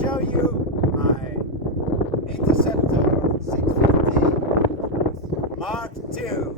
show you my Interceptor 650 Mark II.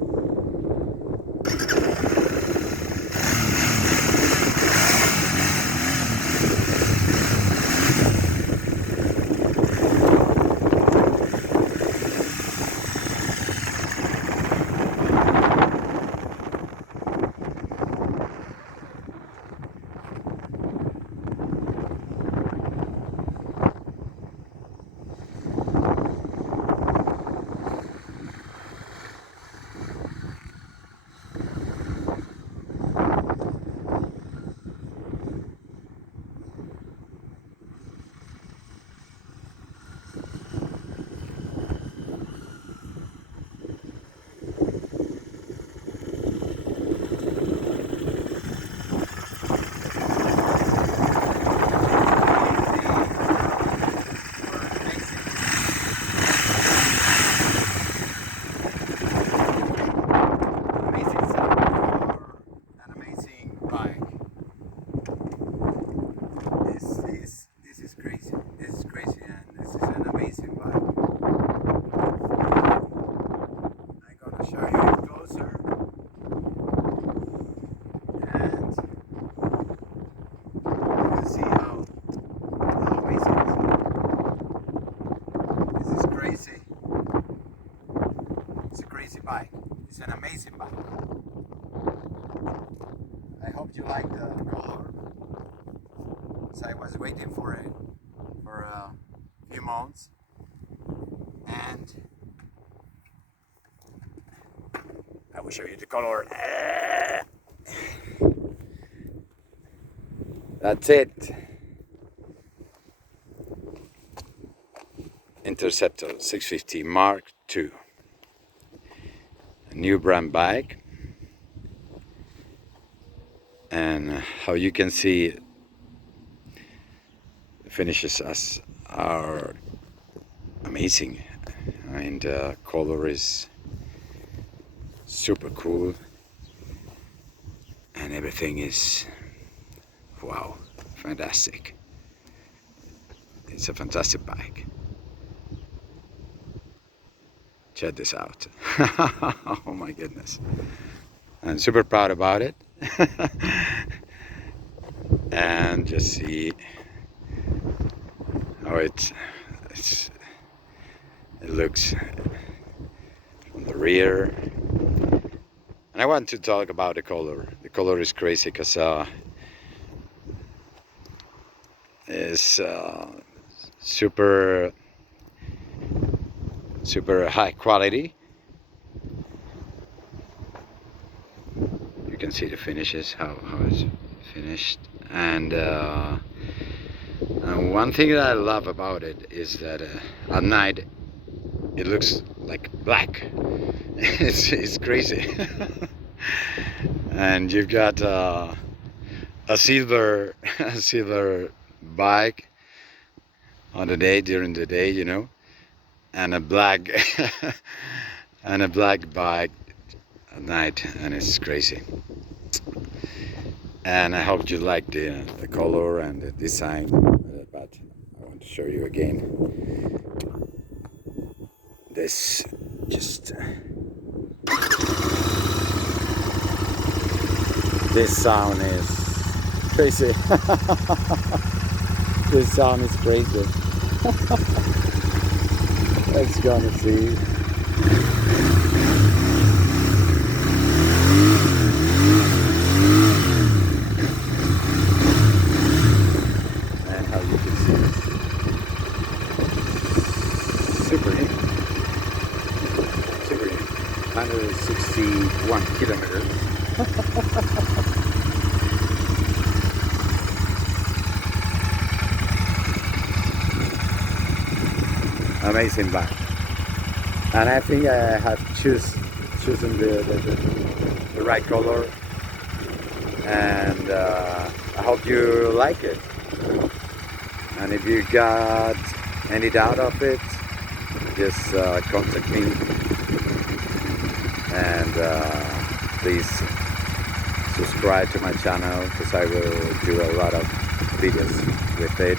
It's a crazy bike. It's an amazing bike. I hope you like the color. So I was waiting for it for a few months, and I will show you the color. That's it. Interceptor 650 Mark II. A new brand bike. And how you can see, the finishes are amazing. And the color is super cool. And everything is, wow, fantastic. It's a fantastic bike. Check this out. Oh my goodness. I'm super proud about it. And just see how it looks from the rear. And I want to talk about the color. The color is crazy because it's super high quality. You can see the finishes, how it's finished, and one thing that I love about it is that at night it looks like black. It's crazy. And you've got a silver bike on the day, during the day, you know, and a black and a black bike at night, and it's crazy. And I hope you like the color and the design, but I want to show you again. This this sound is crazy. This sound is crazy. Let's gonna see. And how you can see it. Super neat. Super neat. 161 kilometers. Amazing bike, and I think I have chosen the right color, and I hope you like it. And if you got any doubt of it, just contact me, and please subscribe to my channel, because I will do a lot of videos with it.